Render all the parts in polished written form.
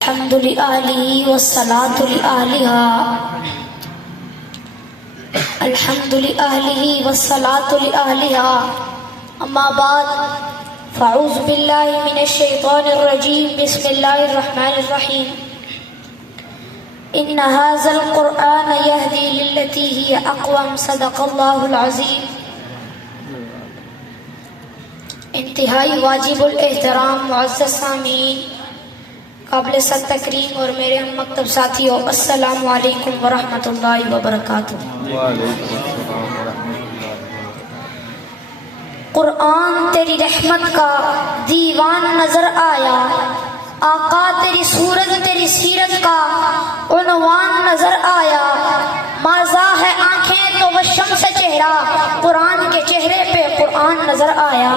الحمد لله والصلاة لأهلها الحمد لله والصلاة لأهلها أما بعد فأعوذ بالله من الشيطان الرجيم بسم الله الرحمن الرحيم إن هذا القرآن يهدي للتي هي أقوم صدق الله العظيم انتہائی واجب الاحترام معزز سامعین، قابل صد تکریم اور میرے ہم مکتب ساتھیوں، السلام علیکم ورحمۃ اللہ وبرکاتہ۔ قرآن تیری رحمت کا دیوان نظر آیا، آقا تیری صورت تیری سیرت کا عنوان نظر آیا، مازا ہے آنکھیں تو وہ شمس چہرہ، قرآن کے چہرے پہ قرآن نظر آیا،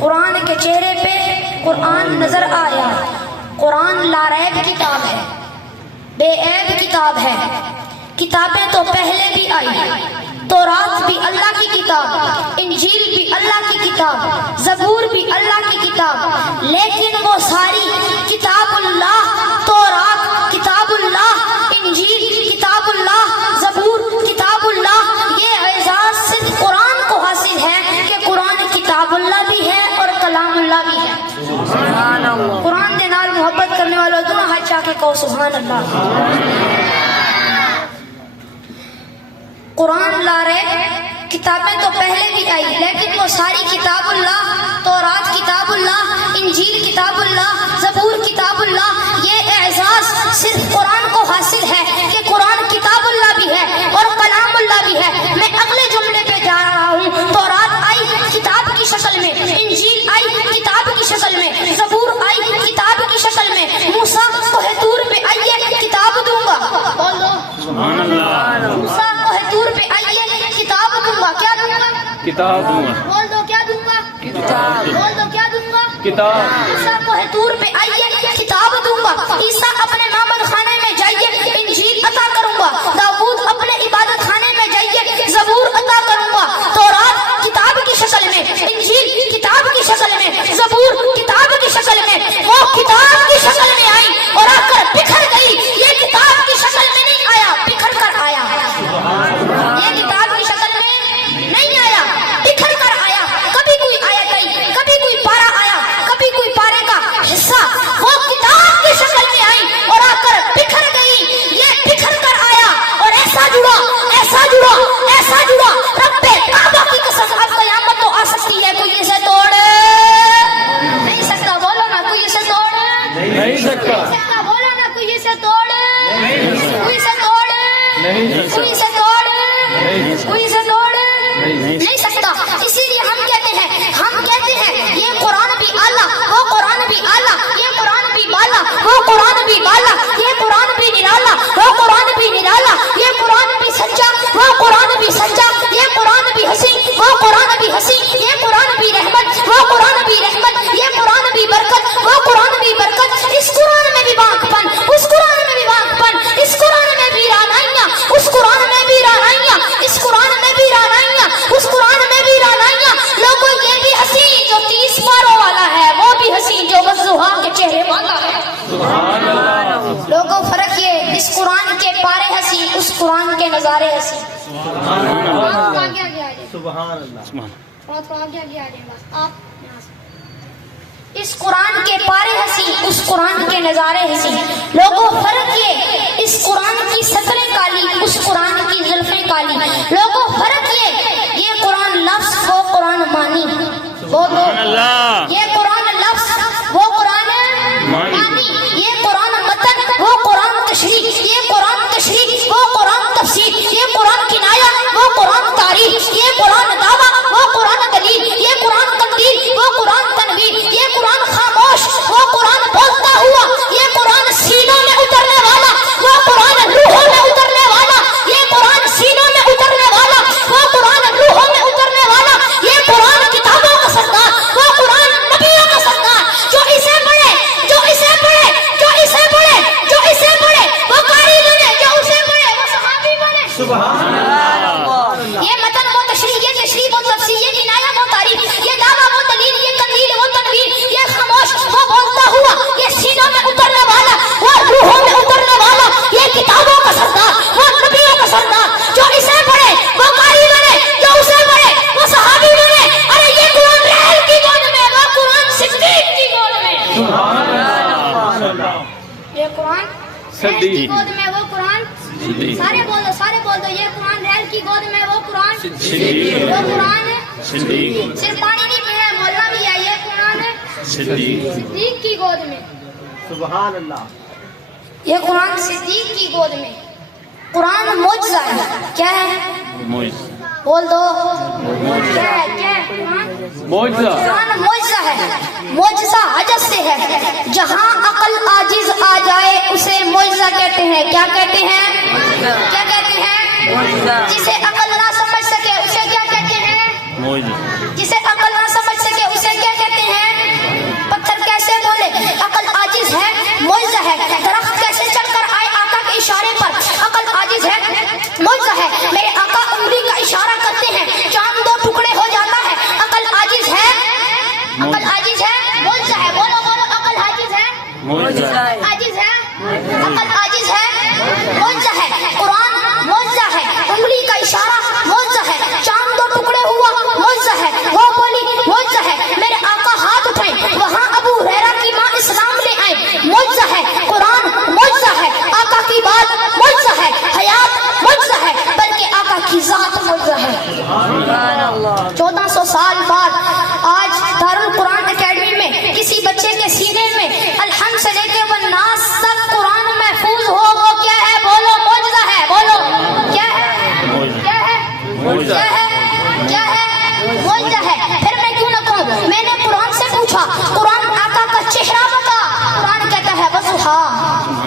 قرآن کے چہرے پہ قرآن نظر آیا۔ قرآن لاریب کتاب ہے، بے عیب کتاب ہے، کتابیں تو پہلے بھی آئی، تورات بھی اللہ کی کتاب، انجیل بھی اللہ کی کتاب، زبور بھی اللہ کی کتاب، لیکن وہ ساری کتاب اللہ، تورات کتاب اللہ، انجیل کتاب اللہ، زبور کتاب اللہ، یہ اعزاز صرف قرآن کو حاصل ہے کہ قرآن کتاب اللہ بھی ہے اور کلام اللہ بھی ہے۔ قرآن دے نال محبت کرنے والوں دونوں ہاتھ چاہ کے کہو سبحان اللہ۔ قرآن لا رہے کتابیں تو پہلے بھی آئی، لیکن وہ ساری کتاب اللہ، تورات کتاب اللہ، انجیل کتاب اللہ، زبور کتاب اللہ، یہ اعزاز صرف قرآن کو حاصل ہے کہ قرآن کتاب اللہ بھی ہے اور کلام اللہ بھی ہے۔ میں اگلے جملے پہ جا رہا ہوں۔ تورات آئی کتاب کی شکل میں، انجیل آئی کتاب کی شکل میں، زبور آئی کتاب کی شکل میں، موسیٰ کوہ طور پہ آئیے کتاب دوں گا، بولو سبحان اللہ۔ موسیٰ کوہ طور پہ آئیے کتاب دوں گا، کیا دوں گا؟ کتاب دوں گا، بول دو کیا دوں گا؟ کتاب، بول دو کیا دوں گا؟ کتاب۔ موسیٰ کوہ طور پہ آئیے کتاب دوں گا، عیسیٰ اپنے نامد خانے میں جائیے انجیل عطا کروں گا، داؤد اپنے عبادت خانے میں جائیے زبور عطا کروں گا۔ تورات کتاب کی شکل میں، انجیل کتاب کی شکل میں، زبور کتاب کی شکل میں، وہ کتاب کی شکل میں آئی اور آ کر بکھر گئی۔ یہ کتاب کی شکل میں نہیں آیا، بکھر کر آیا۔ یہ کتاب کی شکل میں نہیں آیا، بکھر کر آیا۔ کبھی کوئی آیت آئی، کبھی کوئی پارہ آیا، کبھی کوئی پارے کا حصہ، وہ کتاب کی شکل میں آئی اور آ کر بکھر گئی۔ یہ بکھر کر آیا اور ایسا جڑا، ایسا جڑا، ایسا جڑا، رب کعبہ کی قسم اب قیامت تو آ سکتی ہے، کوئی اسے توڑ نہیں سکتا۔ بولو نا کوئی اسے توڑ نہیں سکتا، بولو نا کوئی اسے توڑ کوئی اسے توڑ کوئی اسے توڑ کوئی اسے توڑ نہیں سکتا۔ اسی لیے ہم کہتے ہیں یہ قرآن بھی اعلیٰ، وہ قرآن بھی اعلیٰ، یہ قرآن بھی بالا، وہ قرآن بھی بالا، یہ قرآن بھی نرالا، وہ قرآن بھی نرالا، یہ قرآن بھی سچا، وہ قرآن بھی سچا، یہ قرآن بھی حسین، وہ قرآن بھی حسین، یہ قرآن بھی رحمت، وہ قرآن بھی رحمت، یہ قرآن بھی برکت، وہ قرآن بھی برکت۔ اس قرآن میں بھی بانک پن، اس قرآن میں بھی بانک پن، اس قرآن میں بھی رانائیاں، اس قرآن میں بھی رانائیاں، اس قرآن میں بھی رانائیاں، اس قرآن میں بھی رانائیاں۔ لوگوں یہ بھی حسین جو 30 پاروں والا ہے، وہ بھی حسین جو وضحا کے چہرے والا ہے۔ سبحان اللہ۔ لوگوں فرق یہ، اس قرآن کے پارے حسین، اس قرآن کے نظارے حسین۔ سبحان اللہ۔ اس قرآن کے پارے حسین، اس قرآن کے نظارے حسین۔ لوگوں فرق یہ، اس قرآن کی سطریں کالی، اس قرآن کی زلفیں کالی۔ لوگوں فرق یہ قرآن لفظ، وہ قرآن مانی۔ بولو یہ قرآن لفظ، وہ قرآن مانی، یہ قرآن متن، وہ قرآن تشریح، یہ قرآن تشریح، وہ قرآن تفسیر، یہ قرآن کنایا، وہ قرآن تاریخ، یہ قرآن دعویٰ، وہ قرآن دلیل، یہ قرآن تقدیر، وہ قرآن تنویر، یہ قرآن خاموش، وہ قرآن بولتا ہوا، یہ قرآن سینوں میں اترنے والا، وہ قرآن روحوں میں اترنے والا، یہ قرآن سینوں میں اترنے والا، وہ قرآن روحوں میں اترنے والا، یہ قرآن کتابوں کا سردار، وہ قرآن نبیوں کا سردار۔ جو اسے پڑھے، جو اسے پڑھے، جو اسے پڑھے، جو اسے پڑھے، وہ قاری بنے، جو اسے پڑھے وہ صحابی بنے۔ سبحان اللہ۔ یہ متن وہ تشریح، یہ تشریح یہ قرآن ریل کی گود میں وہ قرآن، سارے بول دو یہ قرآن ریل کی گود میں وہ قرآن، وہ قرآن صرف پانی نہیں پی ہے، مولا بھی ہے، یہ قرآن صدیق کی گود میں، سبحان اللہ، یہ قرآن صدیق کی گود میں۔ قرآن معجزہ ہے، کیا ہے؟ بول دو کیا ہے؟ قرآن معجزہ ہے، معجزہ عجز سے ہے، جہاں عقل عاجز آ جائے اسے معجزہ کہتے ہیں۔ کیا کہتے ہیں؟ کیا کہتے ہیں؟ جسے عقل نہ سمجھ سکے اسے کیا کہتے ہیں؟ جسے عقل نہ سمجھ سکے اسے کیا کہتے ہیں؟ پتھر کیسے بولے؟ عقل عاجز ہے، معجزہ ہے۔ درخت کیسے چل کر آئے آقا کے اشارے پر؟ عقل عاجز ہے، معجزہ ہے۔ میرے آقا انگلی کا اشارہ کرتے ہیں، چاند دو ٹکڑے ہو جاتا ہے۔ عقل عاجز ہے، عقل عاجز ہے، معجزہ ہے۔ بولو عقل عاجز ہے، عاجز ہے، عقل عاجز ہے، معجزہ ہے۔ قرآن معجزہ ہے، انگلی کا اشارہ معجزہ ہے، چاند دو ٹکڑے ہوا معجزہ ہے، وہ بولی معجزہ ہے۔ میرے آقا ہاتھ اٹھائے، وہاں ابو ہریرہ کی ماں اسلام لے آئے، معجزہ ہے۔ قرآن معجزہ ہے، آقا کی بات معجزہ ہے، حیات معجزہ ہے، بلکہ آقا کی ذات معجزہ ہے۔ 1400 سال بعد آج دارالقرآن اکیڈمی میں کسی بچے کے سینے میں الحمد سے لے کے والناس تک قرآن محفوظ ہو، وہ کیا ہے؟ بولو معجزہ ہے، بولو کیا ہے؟ کیا ہے؟ کیا ہے؟ کیا ہے؟ معجزہ ہے۔ پھر میں کیوں نہ کہوں، میں نے قرآن سے پوچھا قرآن آقا کا چہرہ بتا، قرآن کہتا ہے وضحا۔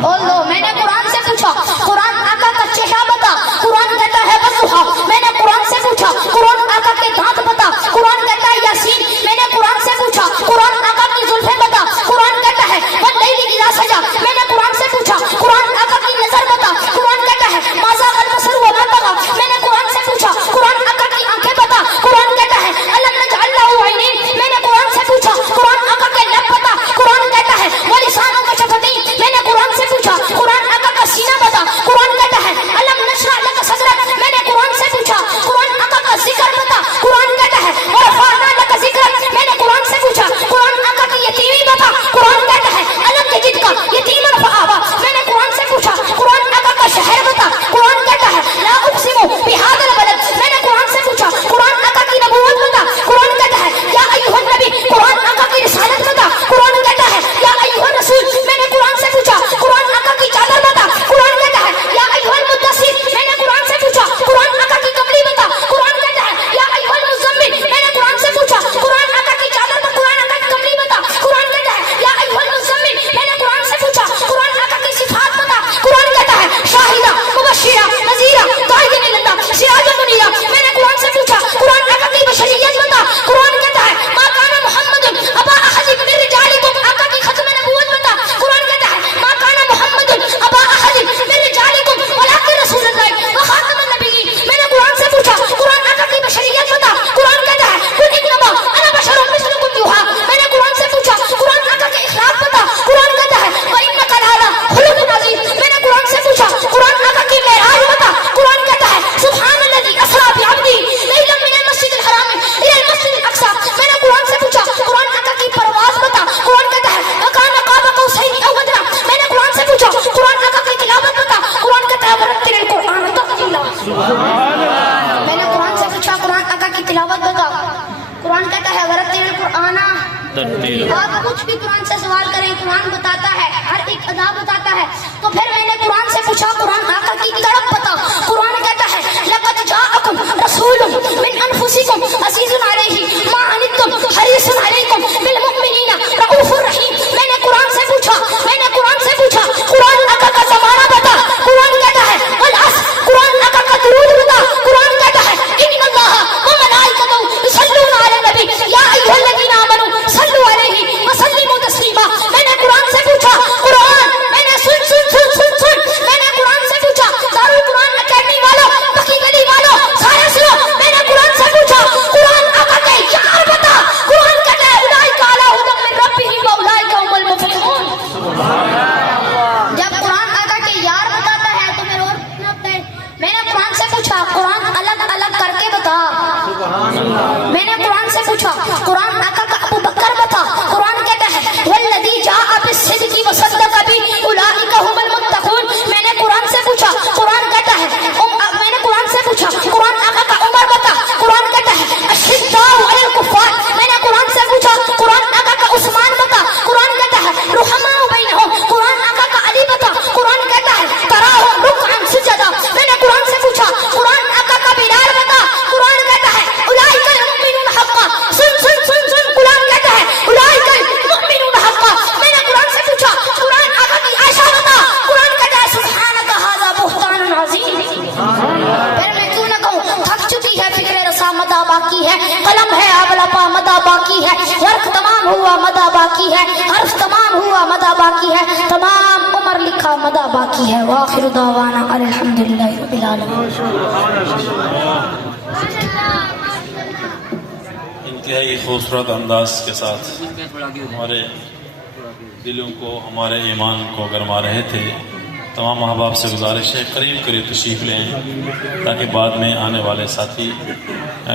بولو میں نے قرآن سے پوچھا قرآن آقا کا چہرہ بتا، قرآن کہتا ہے وضحا۔ میں نے قرآن سے پوچھا قرآن آقا کے دانت بتا، قرآن کہتا ہے یاسین۔ میں نے قرآن سے پوچھا قرآن آقا کی زلفیں بتا، قرآن کہتا ہے واللیل اذا سجا۔ میں نے قرآن سے پوچھا قرآن آقا کی نظر بتا، قرآن کہتا ہے ما زاغ البصر وما طغى۔ میں نے قرآن سے پوچھا قرآن آقا کی آنکھیں بتا، قرآن کہتا ہے الم نجعل له عینین۔ میں نے قرآن سے پوچھا قرآن آقا کے لب بتا، قرآن کہتا ہے ولسان وشفتین۔ میں نے قرآن سے پوچھا قرآن آقا کا سینہ بتا، قرآن کہتا ہے الم نشرح لك صدرك۔ میں نے قرآن سے پوچھا قرآن آقا کا ذکر بتا، قرآن کہتا ہے ورفعنا لك ذکرك۔ میں نے قرآن سے پوچھا قرآن آقا کی یتیمی بتا، قرآن کہتا ہے الم یجدک یتیما فآوى۔ میں نے قرآن سے پوچھا قرآن آقا کا شہر بتا، قرآن کہتا ہے لا اقسم بهذا البلد۔ میں نے قرآن سے پوچھا قرآن آقا کی نبوت بتا، قرآن کہتا ہے یا ایھا النبی۔ قرآن آقا کی رسالت بتا، قرآن کہتا ہے یا ایھا الرسول۔ میں نے قرآن سے پوچھا قرآن آقا کی چادر بتا، قرآن کہتا ہے یا ایھا المدثر۔ میں نے قرآن سے پوچھا قرآن آقا کی کملی بتا، قرآن کہتا ہے یا ایھا المزمل۔ میں نے قرآن سے پوچھا قرآن آقا کی چادر بتا، قرآن آقا کی کملی بتا، قرآن کہتا ہے یا ایھا المزمل۔ میں نے قرآن سے پوچھا قرآن آقا کی صفات بتا، قرآن کہتا ہے شاہدہ مبشرہ نذیرہ داعیہ الی اللہ سراجا منیرہ۔ میں نے قرآن سے پوچھا قرآن آقا کی بشریت بتا، قرآن کہتا ہے ما کان محمد ابا احد من رجالکم۔ آقا کی ختم نبوت بتا، قرآن کہتا ہے ما کان محمد ابا احد من رجالکم ولکن رسول اللہ وخاتم النبیین۔ میں نے قرآن سے پوچھا قرآن آقا کی بشریت بتا، قرآن کہتا ہے قل انما انا بشر مثلکم یوحی۔ میں نے قرآن سے پوچھا قرآن آقا کے اخلاق بتا، قرآن کہتا ہے وانک لعلی خلق عظیم۔ میں نے قرآن سے پوچھا قرآن آقا کی معراج بتا، قرآن کہتا ہے سبحان الذی اسری بعبدہ لیلا من المسجد الحرام الی المسجد الاقصی۔ میں نے قرآن سے پوچھا قرآن آقا کی پرواز بتا، قرآن کہتا ہے وکان قاب قوسین او ادنی۔ میں نے قرآن سے پوچھا قرآن آقا کی تلاوت بتا، قرآن کہتا ہے ورتل القرآن ترتیلا۔ میں نے قرآن سے پوچھا قرآن آقا کی تلاوت بتا، قرآن کہتا ہے ورتل القرآن ترتیلا۔ آپ کچھ بھی قرآن سے سوال کریں قرآن بتاتا ہے، ہر ایک ادا بتاتا ہے۔ تو پھر میں نے قرآن سے پوچھا قرآن آقا کی تڑپ بتا، قرآن کہتا ہے لقد جاءکم رسول من انفسکم عزیز علیہ ما عنتم حریص علیکم بالمؤمنین رؤوف الرحیم۔ میں نے قرآن سے پوچھا قرآن آقا کا زمانہ بتا، قرآن کہتا ہے والعصر۔ قرآن آقا کا درود بتا، قرآن کہتا ہے ان اللہ وملائکتہ یصلون علی النبی یا ایھا الذین آمنوا صلوا علیہ وسلموا تسلیما۔ میں نے قرآن سے پوچھا قرآن، میں نے سن میں نے قرآن سے پوچھا دارالقرآن اکیڈمی والوں، بقی گلی والوں سارے سنو، میں نے قرآن سے پوچھا قرآن آقا کے یار بتا، قرآن کہتا ہے اولئک علی ھدی من ربہم واولئک هم المفلحون۔ جب قرآن آقا کے یار بتاتا ہے تو پھر اور کتنا ہوتا ہے۔ میں نے قرآن سے پوچھا قرآن الگ الگ کر کے بتا، میں نے قرآن سے پوچھا قرآن آقا کا ابو بکر بتا، قرآن کہتا ہے والذی جاء ہوا مدہ باقی ہے، حرف تمام ہوا مدہ باقی ہے، تمام عمر لکھا مدہ باقی ہے۔ وآخر دعوانا الحمدللہ رب العالمین۔ انتہائی خوبصورت انداز کے ساتھ ہمارے دلوں کو، ہمارے ایمان کو گرما رہے تھے۔ تمام احباب سے گزارش ہے قریب قریب تشریف لیں تاکہ بعد میں آنے والے ساتھی